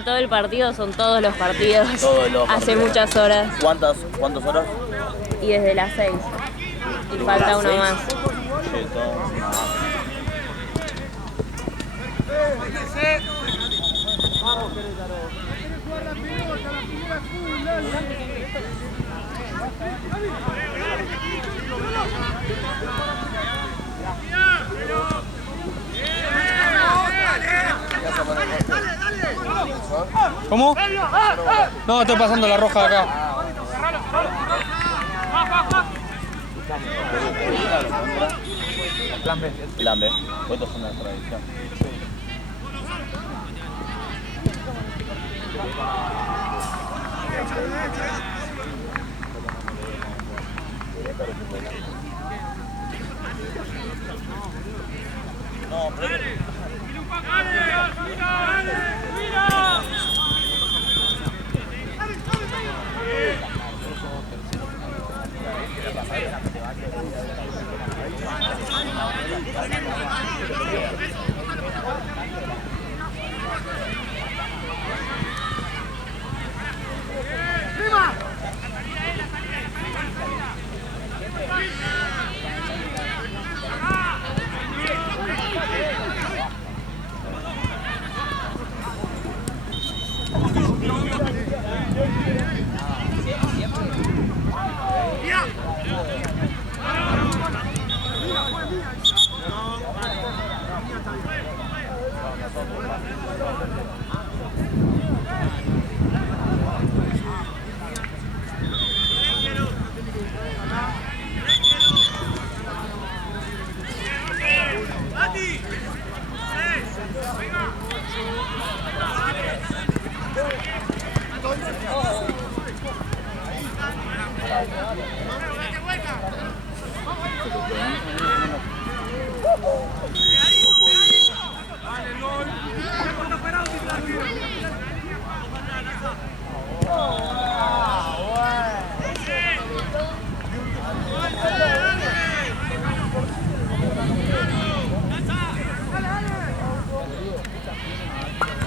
que todo el partido son todos los partidos. Todos los Hace partidos. muchas horas. ¿Cuántas horas? Y desde las 6. Y falta uno más. Sí, todo. ¿Cómo? No, estoy pasando la roja acá. Plan B. Plan B. ¿Cuántos son las tradición? No, pero...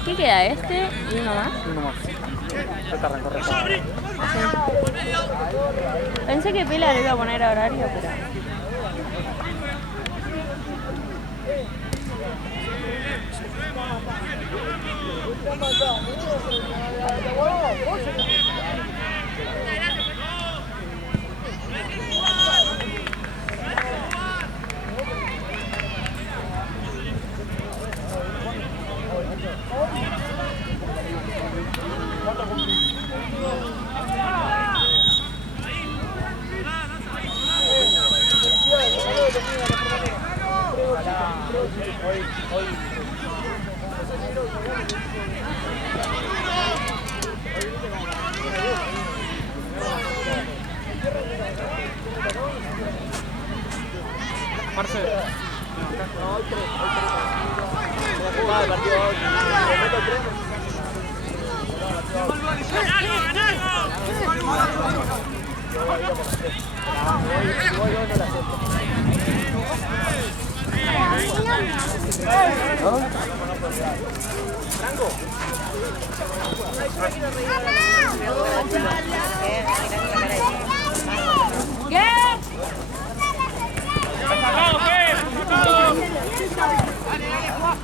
¿Qué queda? ¿Este y uno más? Uno más. Esta arrancó recién. Pensé que Pela le iba a poner a horario, pero...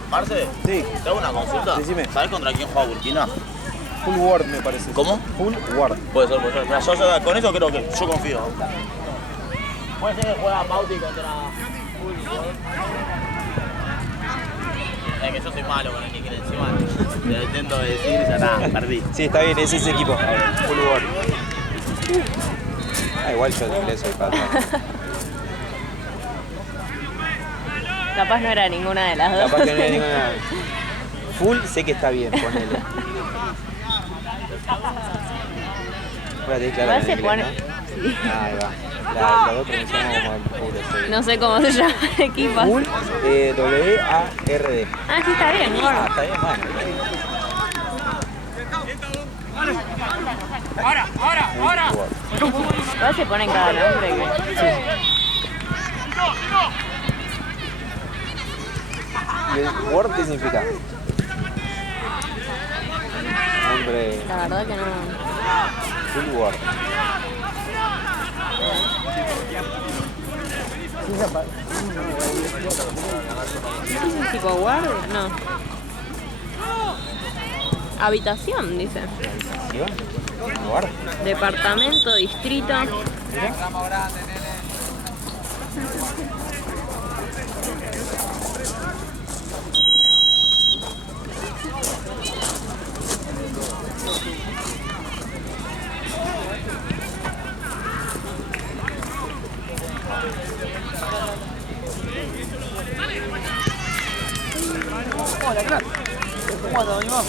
Marce, Sí. te hago una consulta. Decime. ¿Sabes contra quién juega Burkina? Full Ward me parece. ¿Cómo? Full Ward. Puede ser. Mira, con eso creo que yo confío. Puede ser que juega Bauti contra... Es que yo soy malo con el que quiere encima. Te intento decir y ya está, perdí. Sí, está bien, es ese equipo. Full Ward. Ah, igual yo de inglés soy padre. Capaz no era ninguna de las dos. Capaz que no hay ninguna. Full sé que está bien, ponele. Espérate, claro. Igual se en pone... inglés, ¿no? Sí. Ahí va. La dos pronunciamos como el full. Sí. No sé cómo se llama el equipo. Full W-A-R-D. Ah, sí, está bien. Ah, está bien, bueno. Ahora. Igual se ponen cada nombre. ¿Y el Word qué significa? nombre La verdad que no. del lugar. ¿Es tipo guardia? No. Habitación, dice. ¿Habitación? ¿Lugar? Departamento, distrito. Hola, crack. ¿Cómo andas, Iván?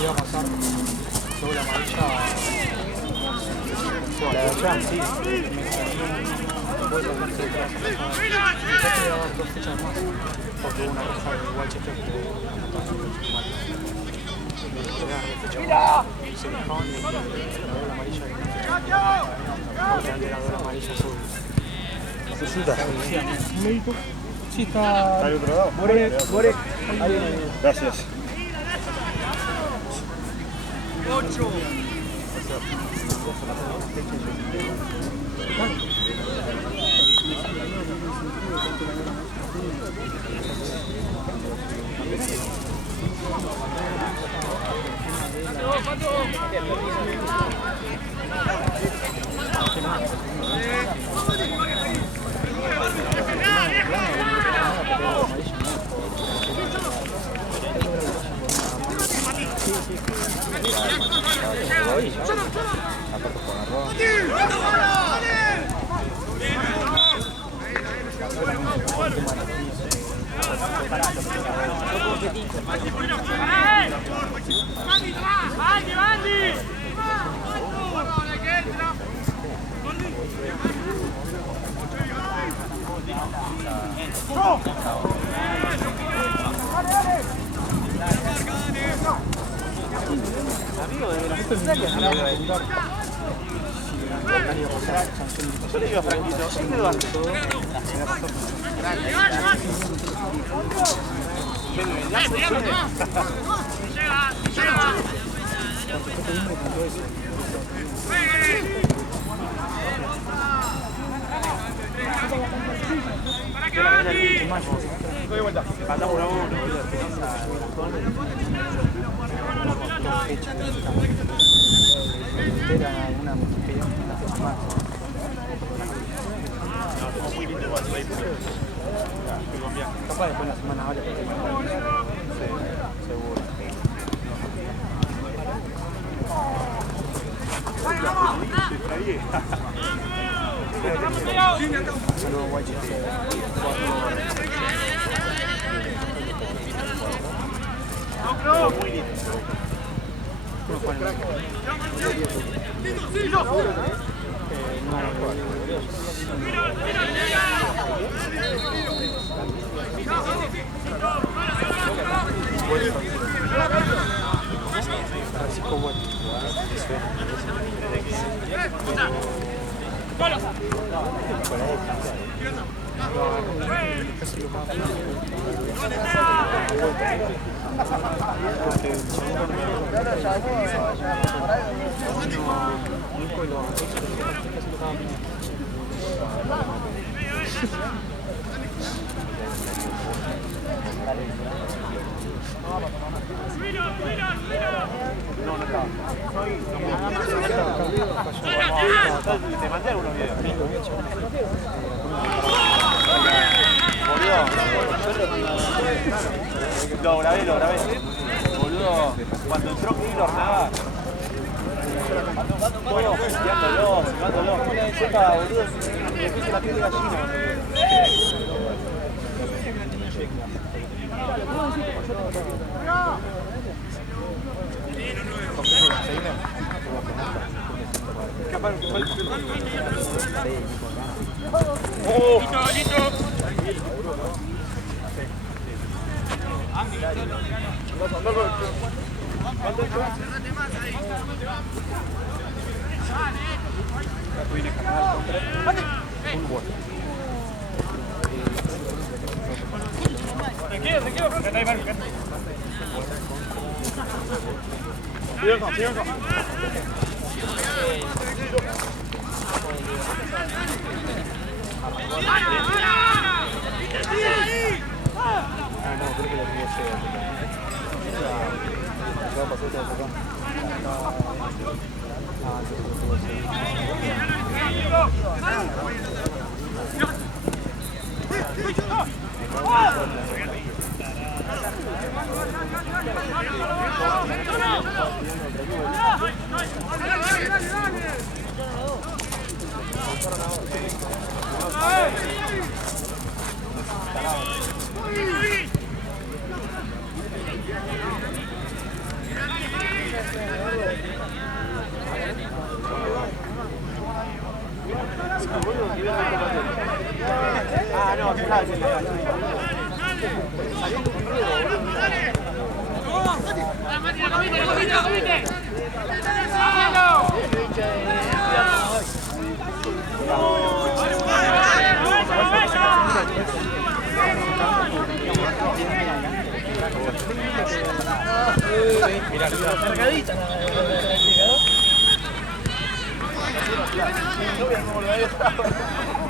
Iba a pasar sobre la amarilla. La verdad, sí. Voy a tener que dar 2 fechas más. Porque hubo una roja de Walchester que se dejaban y la doble amarilla que porque era doble amarilla azul. ¿Necesitas? ¿Un médico? Sí, está. ¿Está al otro lado? More. Gracias. 8. Yo le digo a Franquito, ¿sí quedó antes? Doy vuelta. Faltamos 1-1, boludo. Espera una fecha más. Muy lindo igual, Capaz después la semana vale. Sí, seguro. Saludos, guachi. muy lindo. Francisco Bueno. Te mandé algunos videos. Lo grabé. Boludo, cuando entró Keylor Navas, todos silbándolo. Sepa, boludo, me puse la piel de gallina. Listo.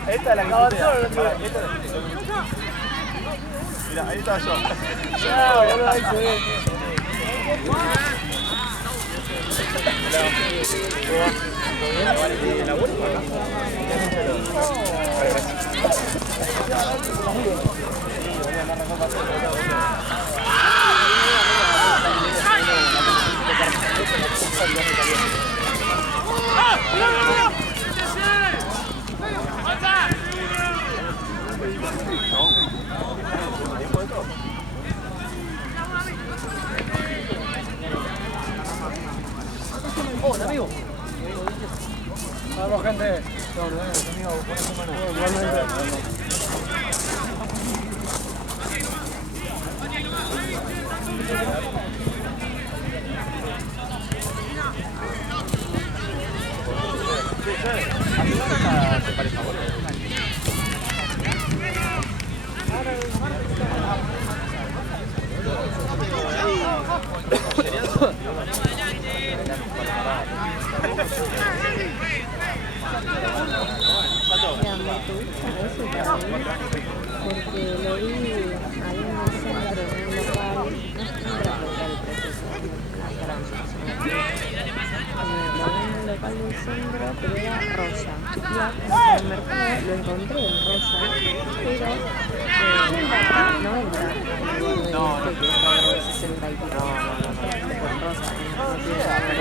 Esta es la que mira, ahí está yo. Hola, amigo. Vamos, gente. Amigo, porque lo vi ahí en el centro, en un local, no es para preguntar el precio, lo vi en un local del centro, pero era rosa. Y en el mercado lo encontré en rosa, pero no entra en que es algo de 60 y pico. Con rosa, no tiene nada de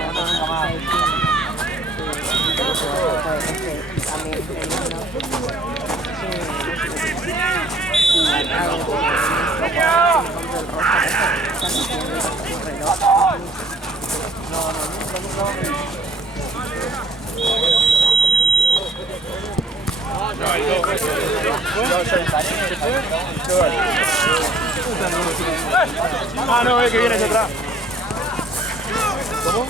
también Ah, no, es que viene hacia atrás. ¿Cómo?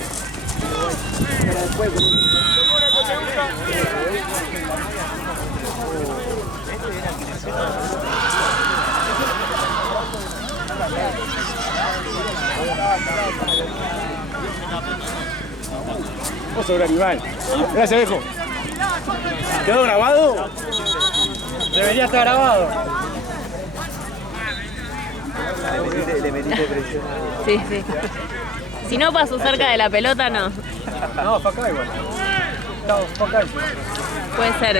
Vos sos un animal. Gracias, viejo. ¿Quedó grabado? Debería estar grabado. Le metiste presión. Sí, sí. Si no paso cerca de la pelota, no. No, para acá igual. Estamos para acá. Puede ser.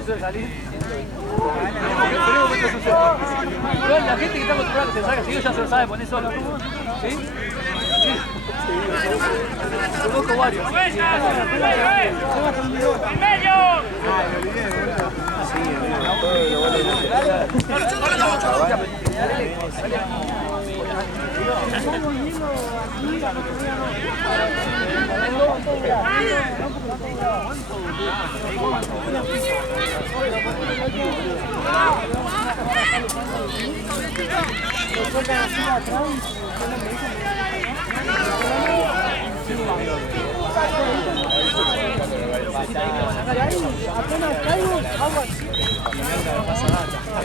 Eso de salir. Igual la gente que está acostumbrada que se salga seguido ya se lo sabe poner solo. ¿Sí? Sí. Conozco varios. ¡En medio!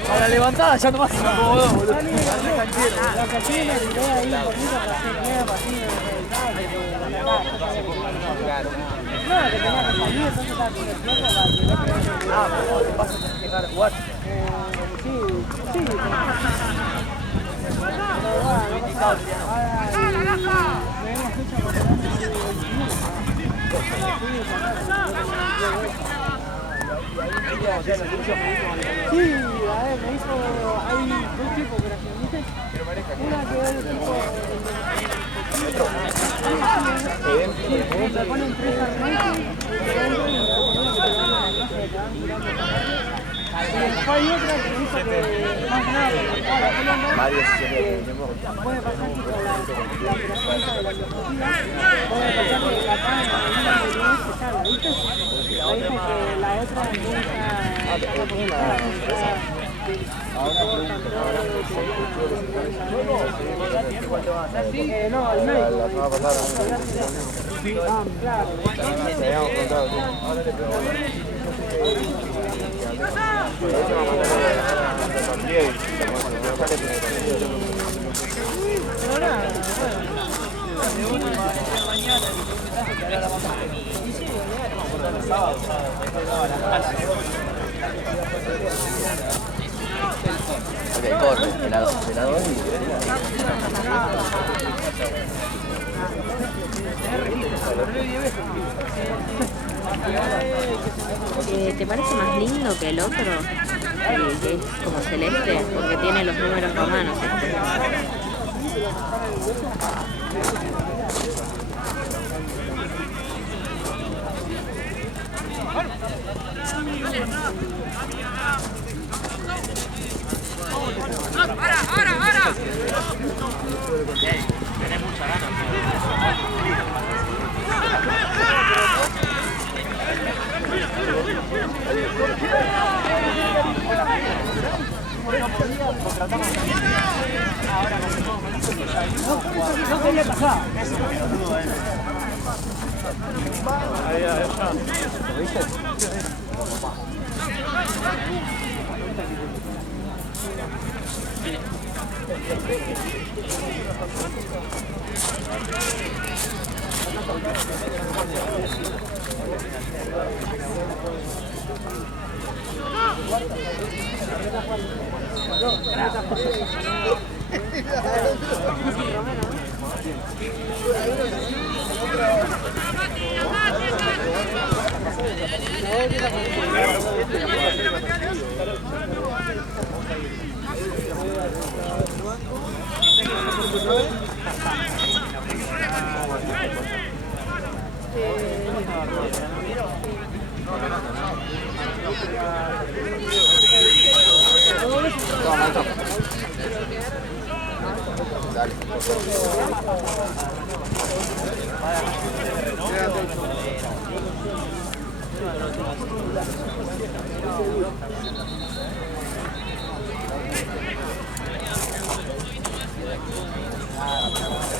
A la levantada ya nomás se me acomodó, boludo. La canchera me tiró ahí un poquito para hacer mierda, así de no, que tenía que salir, entonces estaba con el flaco para que Ah, pero vas a tener que dejar de jugar. sí, sí. Pero bueno, no pasa nada. Tenemos fecha por delante de 21. Sí, a ver, me hizo, hay dos tipos de operación, ¿viste? Una que es el tipo se ponen 3 arneses y después hay otra que me hizo que más nada puede pasar tipo la operación esa de la endoscopía, puede pasar que la cara en la ambulancia se salga, ¿viste? Me dijo que la otra no, el médico. Claro. Pero nada, Ok, corre, pelador ¿Te parece más lindo que el otro? Que es como celeste, porque tiene los números romanos. Tenés mucha ganas. no quería pasar.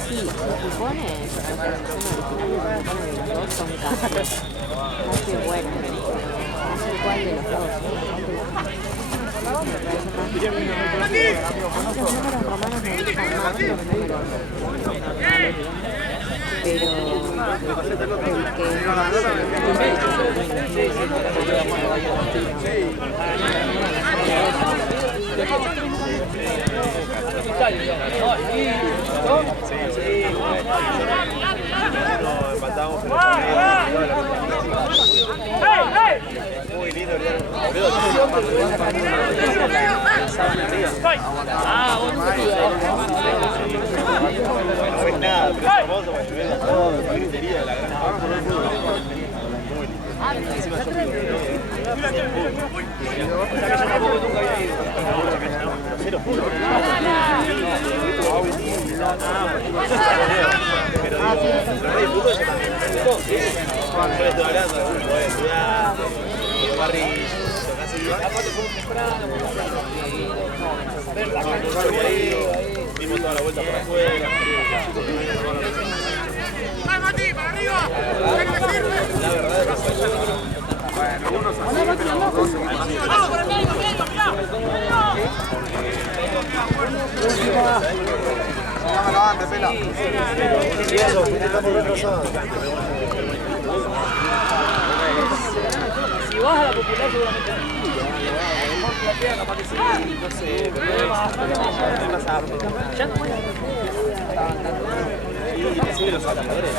Sí, se supone, la original se supone que los dos son casi buenos, no sé cuál de los dos. Los números romanos me gustan más que los números normales, pero el que es muy lindo. No es nada, pero es famoso para llevar la gritería de la gran encima yo nunca había ido. Cero. Dimos toda la vuelta para afuera. La verdad es que bueno, unos Si vas a la popular seguramente mejor platea, capaz que sí, no sé, pero ya no voy a sí, los saltadores.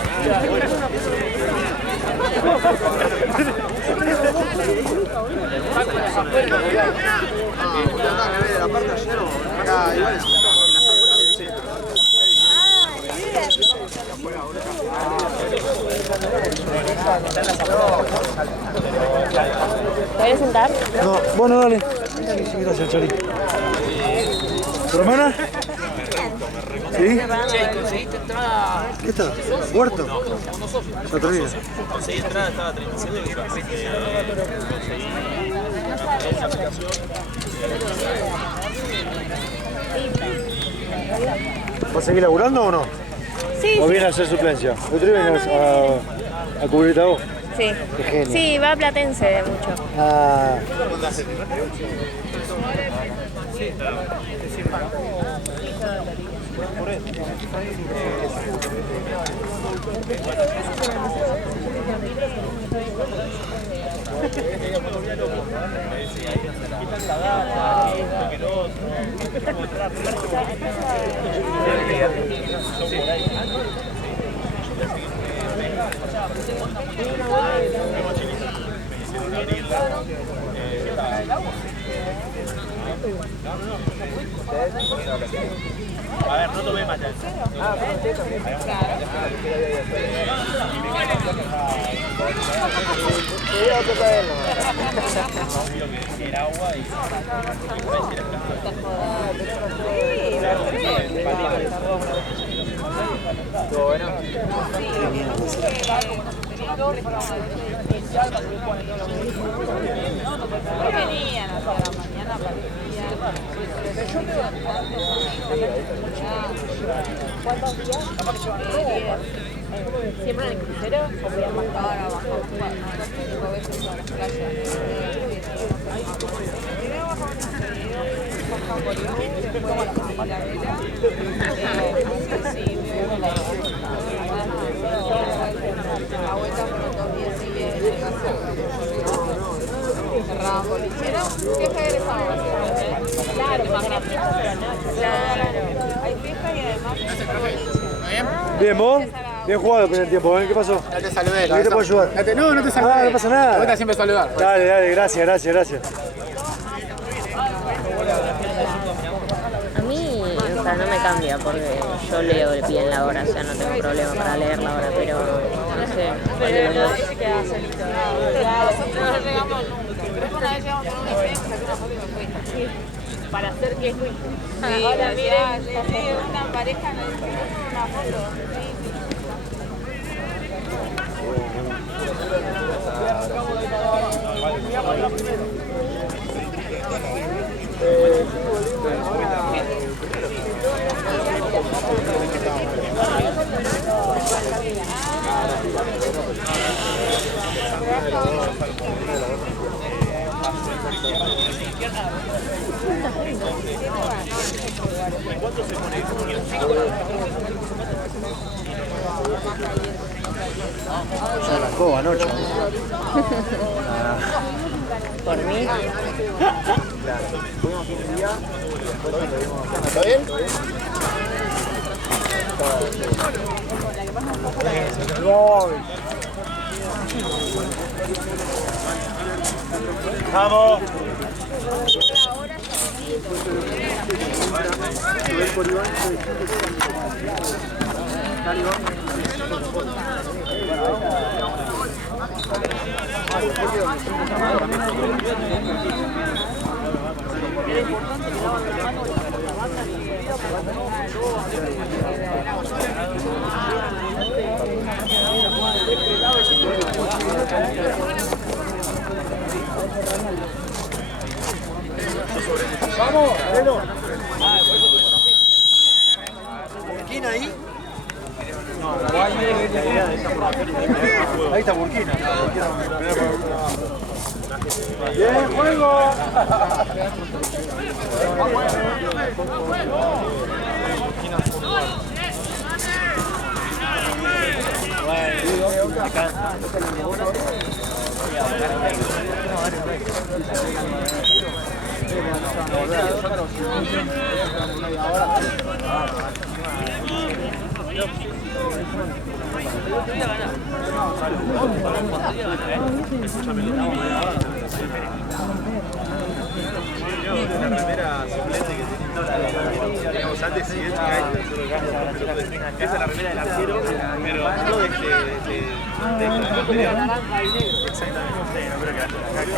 ¿Te voy a sentar? No, bueno, dale. Sí, gracias, Chari. ¿Tu hermana? ¿Sí? Che, ¿conseguiste entrada? ¿Qué está? ¿Muerto? ¿Ya termina? Conseguí entrada, estaba transmisión y ¿Vas a seguir laburando o no? Sí. ¿O vienes a hacer suplencia? ¿Otro vienes a cubrirte a vos? Sí. Qué genio. Sí, va a Platense mucho. Ah. A ver, no tomé más ya. Era agua y... Bueno. Venían hacia la mañana, ¿cuántos días? ¿Siempre en el crucero o voy a bajar? Ahora bajamos 5 veces a la playa. Primero bajamos por Orión, después la vela. Sí, la vuelta por los 2 días siguientes en la casa. Cerraban bolichero, fiesta de egresados. Claro, hay fiesta y además Bien, ¿vos? Bien jugado el primer tiempo, ¿eh? ¿Qué pasó? No te saludé. ¿Qué te puedo ayudar? No, no te saludé. Ah, no pasa nada. Me gusta siempre saludar. Dale, dale, gracias. A mí, o sea, no me cambia porque yo leo bien la hora, o sea, no tengo problema para leer la hora, pero no sé, ¿cuál de los dos? nosotros no llegamos nunca. Creo que una vez llegamos con un evento, saqué una foto y me fui. Para hacer que fui. Ahora miren, una pareja me dice una foto. Ya arrancó anoche. Por mí. ¿Está bien? ¡Vamos! Lo importante es que la banda vamos, Lelo. ¿Burkina ahí? Ahí está Burkina. Bien, juego. La remera suplente que tenía digamos antes sí es esa es la remera del arquero, pero no de naranja y negro. Exactamente, no creo que acá es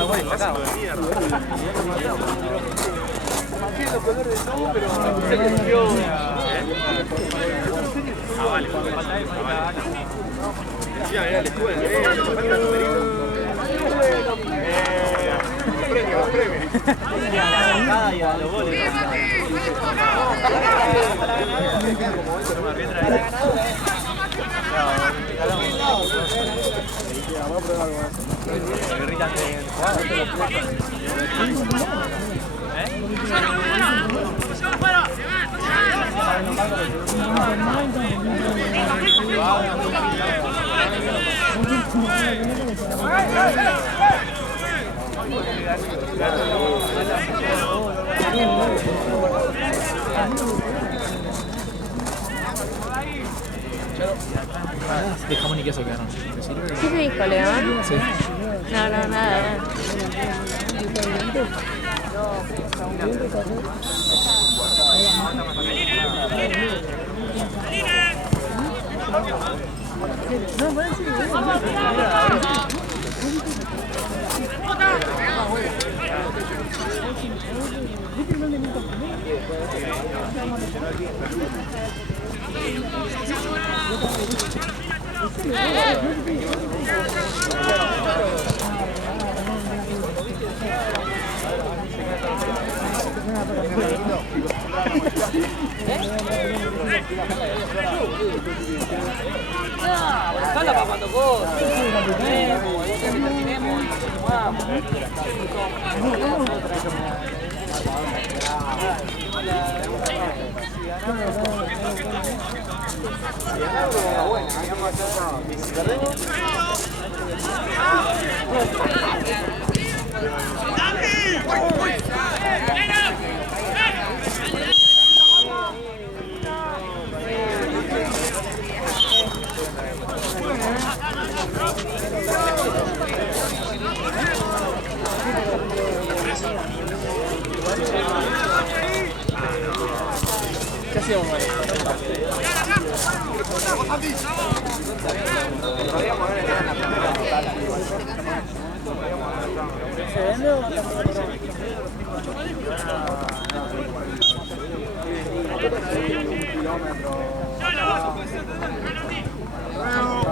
un clásico de mierda. Mantiene los colores de todo, pero se eligió. Ah, vale, falta eso. Decía, era el escudo del derecho, falta el numerito. Los premios. Y a la bajada y a los goles. De jamón y queso quedaron. ¿Qué te dijo, León? Sí. No, nada. Buscala para cuando corte. Terminemos. Vamos. ¿Qué hacíamos, Mario?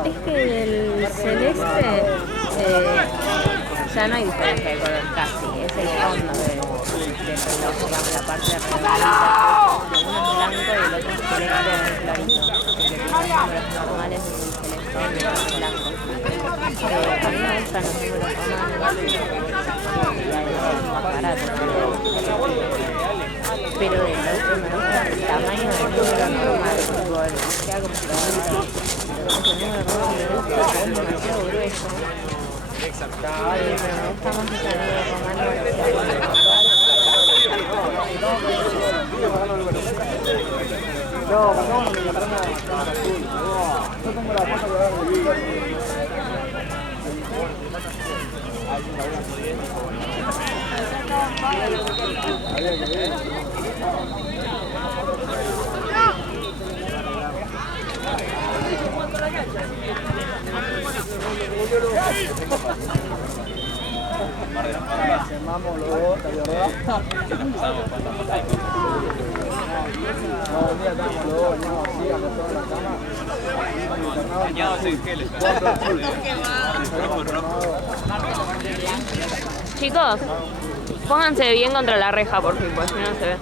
Es que del celeste ya no hay diferencia de color casi, es el fondo del reloj, digamos, la parte de arriba. Uno es blanco y el otro es celeste muy clarito. Porque los números normales es el celeste y el otro es blanco. A mí me gustan los números romanos y además es más barato. Pero del otro me gusta el tamaño del número normal, tipo, queda como chiquitito. Ese número romano me gusta, es demasiado grueso. Pero me gusta más ese número romano No, pasamos en la trama azul. Yo tengo la foto que va a ver. Había que ver. Quemamos los dos, ¿te acordás? No, un día estábamos los dos, bañados así, acostados en la cama. Bañados en geles. chicos, pónganse bien contra la reja, por fin, pues si no se ve.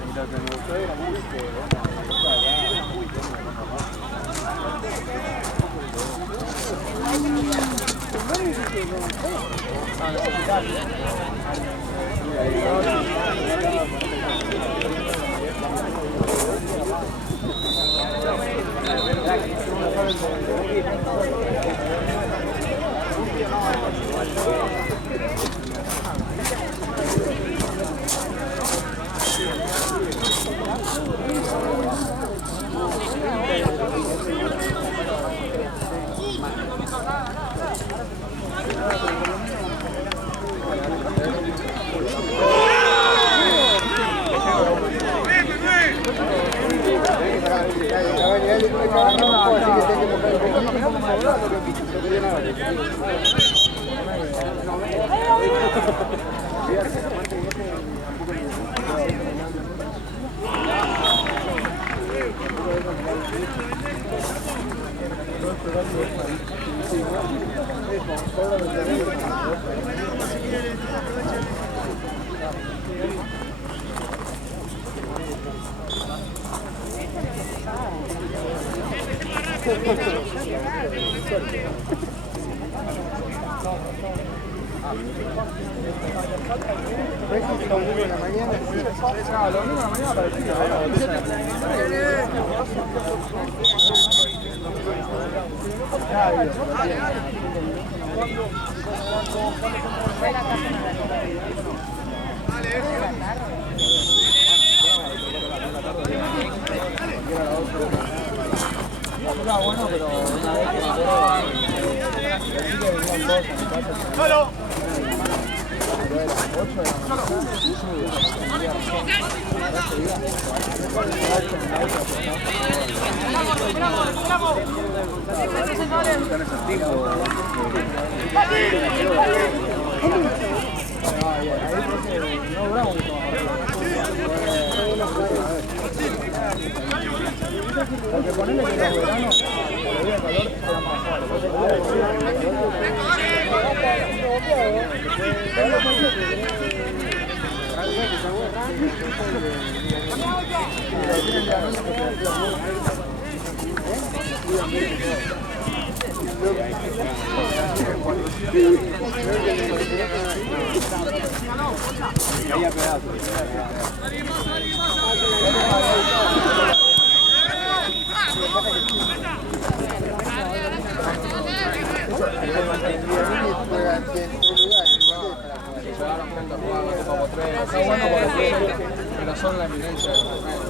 Pero son la eminencia del torneo.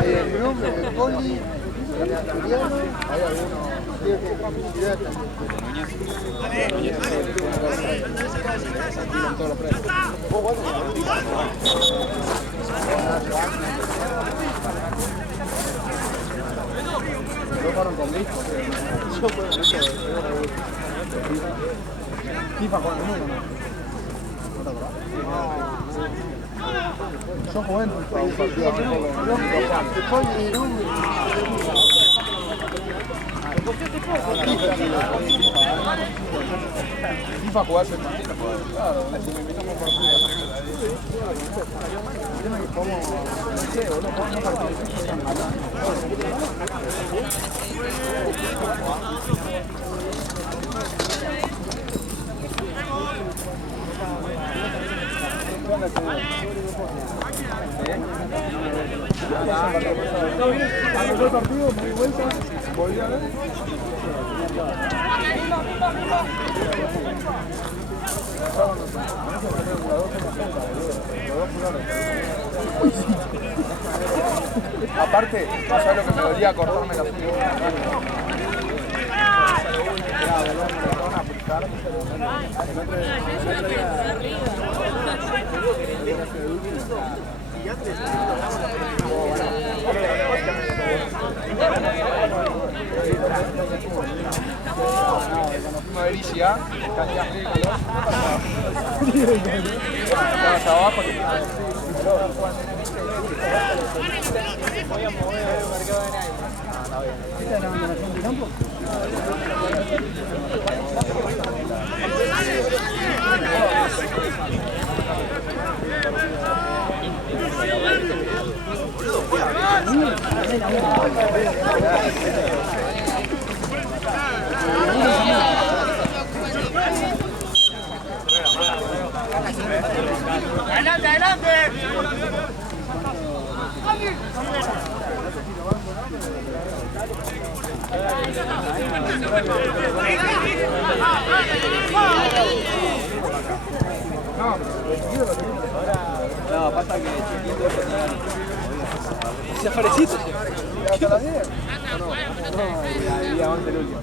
Hay el nombre, el poli, el asturiano, hay algunos que publicidad también. Todos los precios. ¿No fueron con discos? Yo puedo mucho FIFA con el número, ¿no te acordás? Yo jugué en un partido FIFA jugás en Argentina, claro, si me invitamos por no sé, boludo, no el partido, me di vuelta, volví a ver. Aparte, no sabes lo que me dolía cortarme la fibra. Cuando fuimos a ver ICA, cantidad de calor. Estabas abajo y voy a mover el mercado de nadie. ¿Esta es la abandonación de campo? No, pasa que chiquito se ha parecido. ¿Hasta las 10? No, el día 11 el último.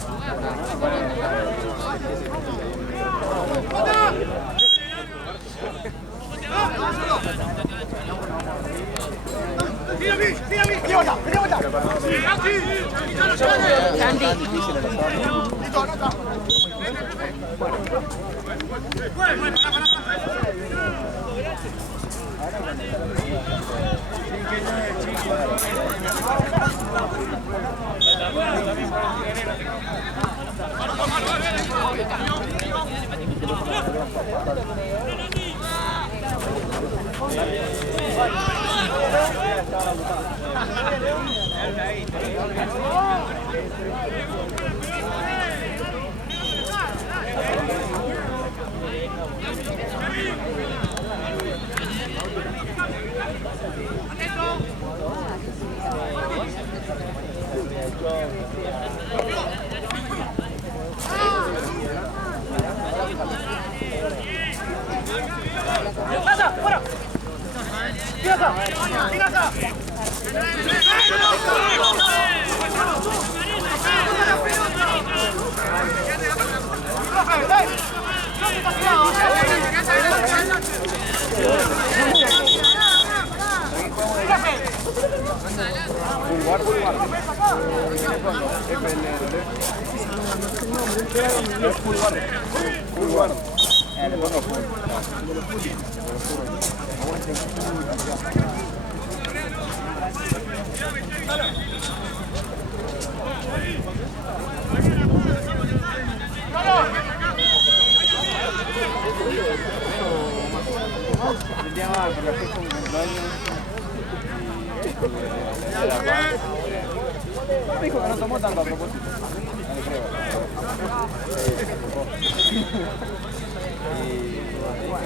Dijo que no tomó tanto a propósito. No le creo.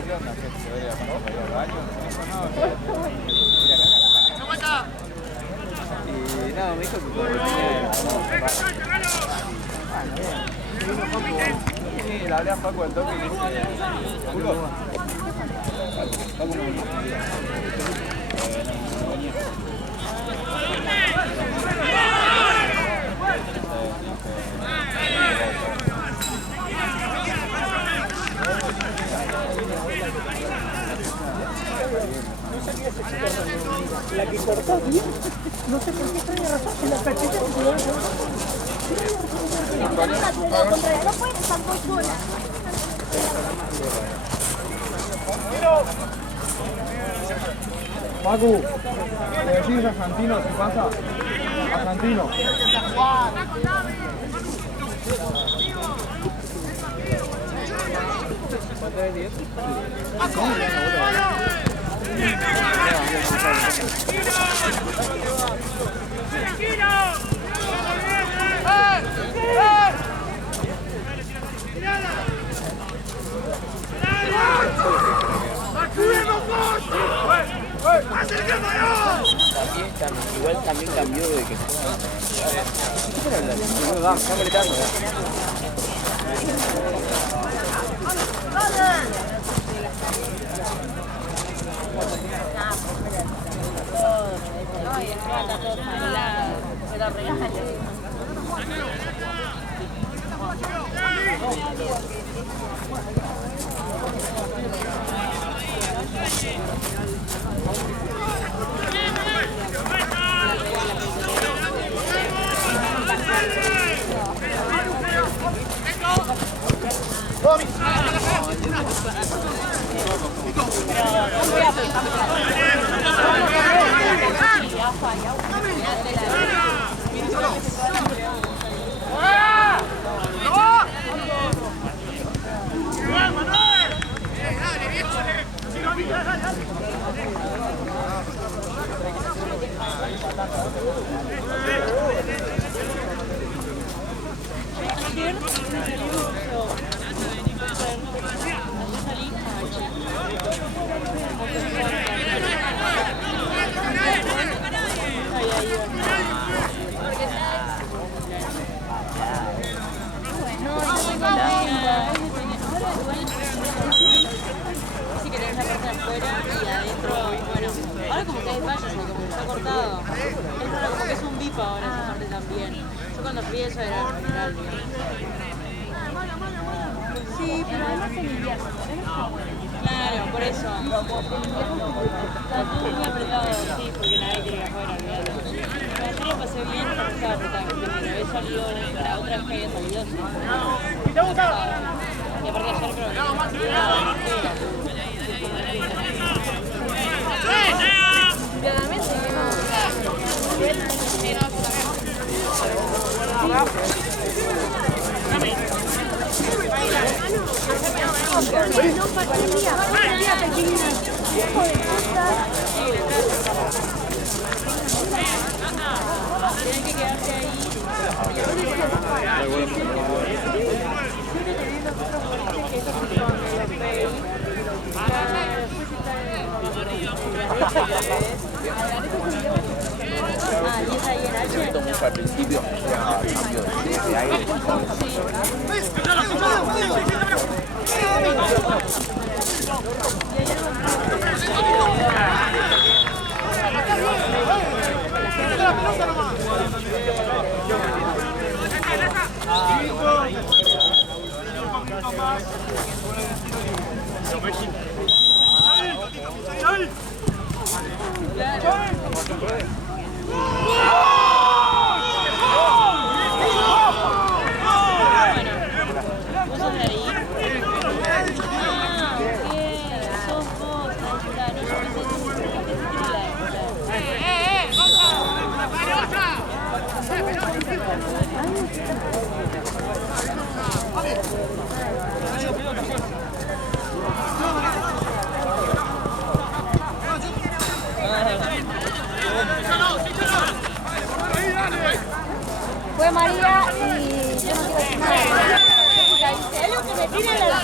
¿Qué onda? ¿Se va a ir al baño? Y nada, me dijo que todo sí, le hablé a Paco al toque y le dije, Julio, Paco me dijo. La que cortó bien, no sé por qué trae razón, en la tarjeta que se va No puede estar muy sola. Pacu, ¿le decís a Santino qué pasa? A Santino. ¿Cuánto es 10? Igual también cambió de que está gritando. No, y encima está todo salado, se lo regalo. afuera y adentro, bueno, ahora como que hay vallas, como que está cortado. Es raro, como que es un VIP ahora esa parte también. Yo cuando fui eso era general, digamos. Sí, pero además en invierno, claro, por eso. Está todo muy apretado, sí, porque nadie quiere ir afuera, olvídate. Pero ayer lo pasé bien, no estaba apretado, pero había salido, la otra vez que había salido, sí. Y aparte ayer creo tienen que quedarse ahí. Y es ahí en H. Mucho al principio, cambio de aire. Fue María y yo no quiero decir nada. Es lo que me pide la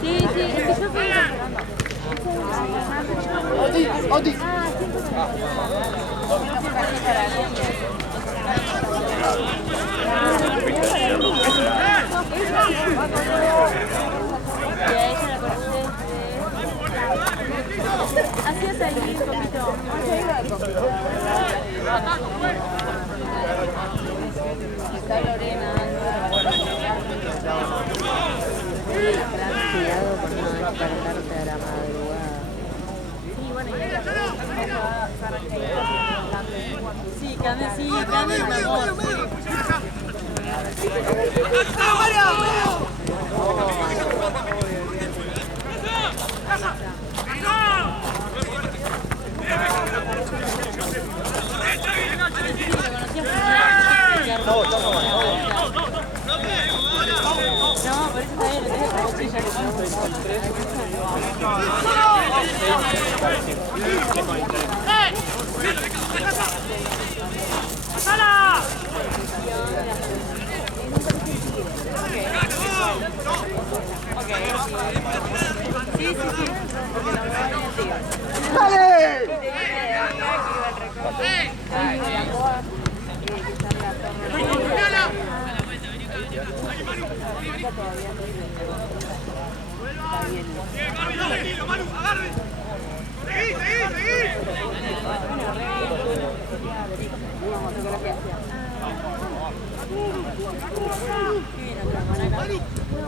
Sí, sí, es que yo fui Odi. así es ahí un poquito. Está Lorena. Cuidado con no despertarte a la madrugada. Sí, que ande, sí, que ande en la voz. No, por eso está bien, lo tengo que cuchilla Sí, sí, sí. ¡Dale!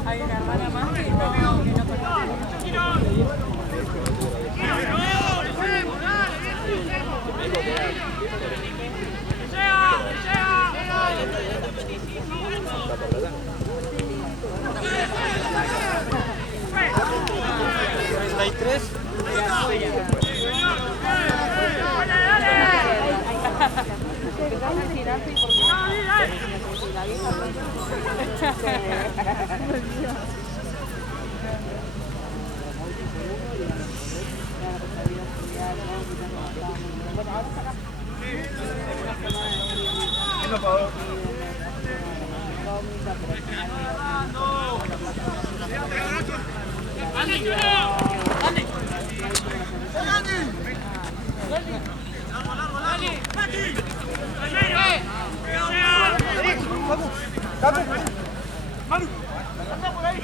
Hay una hermana más que no ¿33? Manu, anda por ahí.